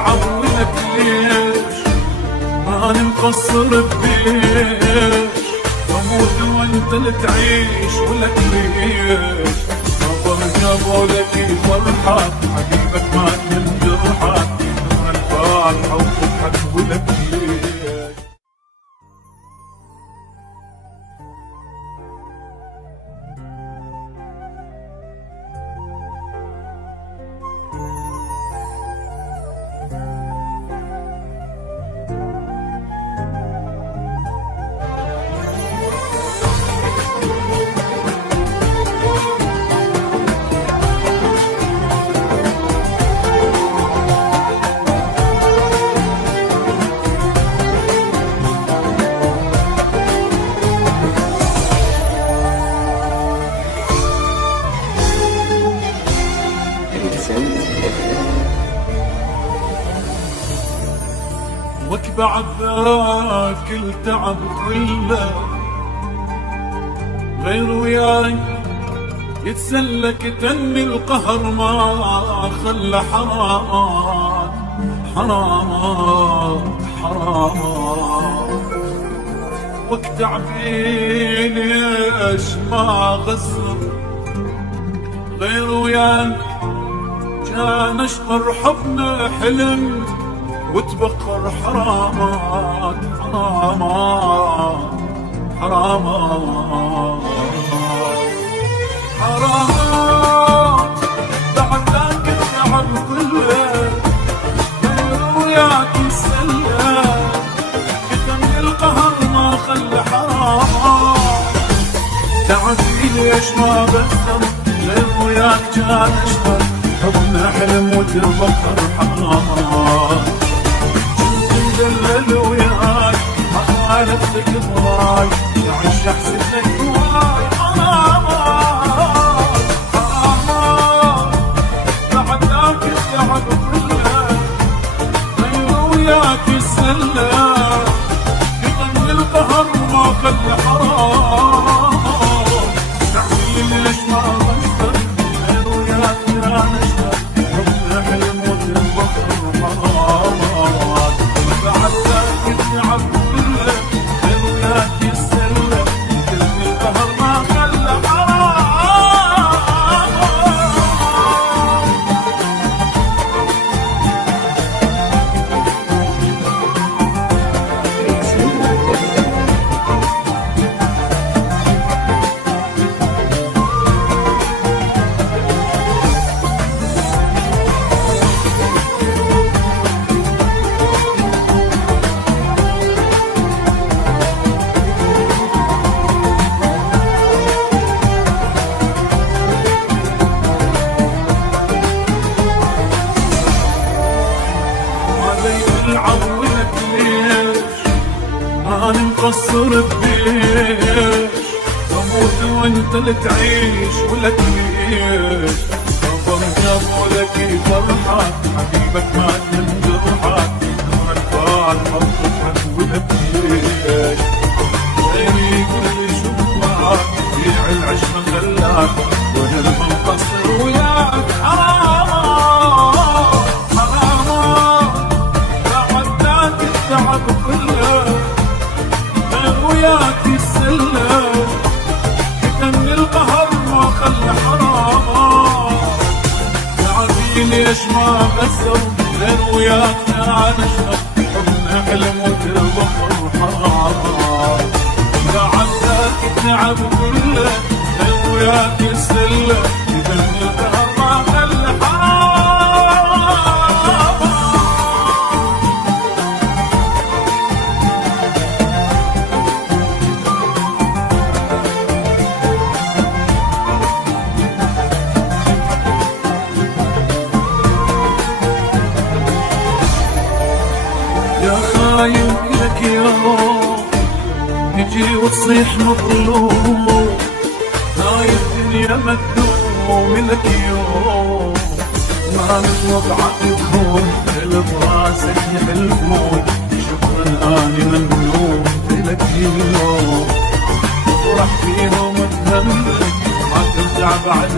العب ولك ليش ماني مقصر ببيش بموت وانت اللي تعيش ولك ليش صبر جابوا لك فرحة حبيبك ما تنجرحك من الفاتحة وتضحك ولك ليش. واتبع ذاك التعب كله غير وياي يتسلك تنمي القهر ما خلى حرام حرام حرام وقت عبيل ليش ما غزر غير وياي كان اشطر حبنا حلم وتبقر حرامات حرامات حرامات حرامات بعد ذاك التعب كله غير وياك السلة كتم القهر ما خلى حرامات تعبي ليش ما بسم غير وياك كان اشطر حبنا حلم وتبقر حرامات دلل وياي حالتك ضاي يعيش احسن لك هواي حرامات حرامات بعد ذاك التعب كله غير وياك السله يطن القهر ما خلى حرام تعمل ليش ما غير غير وياك يا نشر حبنا حلم وتبقر حرامات بعد ذاك التعب كله غير وياك السله كل القهر ما خلى حرام. العب ليش ماني مقصر ببيش بموت وانت اللي تعيش ولك ليش صبر جابوا لك فرحة حبيبك ما تنجرحك من الفاتحة وتضحك ولك ليش غيري يقول لي شو معك بيع العشرة خلاك وانا المنقصر وياك حرام التعب كله غير وياك السله كتم القهر ما خلى حرام تعبي ليش ما غسر غير وياك يا نشر حبنا حلم وتبقر حرام بعد ذاك التعب كله غير وياك السله كتم القهر ما خلى حرام. يا خاين لك يوم يجي وتصيح مظلوم هاي الدنيا مدوم لك يوم ما من وضعك يكون براسك يحلفون شكرا اني ممنون لك يوم افرح فيهم وتهمك ما ترجع بعد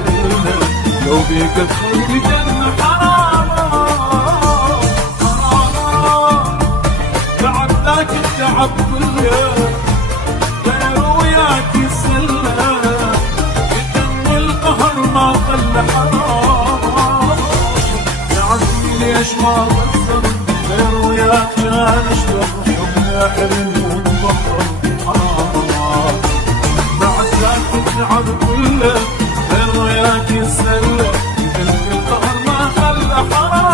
لو بيك ادخل بجنة حرام بعدك التعب كله غير وياك يسلى يتم القهر ما خلى حرام تعرفي ليش ما بكسر غير وياك كان اشتر يوم حرم وانبطر حرام بعدك التعب كله غير وياك يسلى يتم القهر ما خلى حرام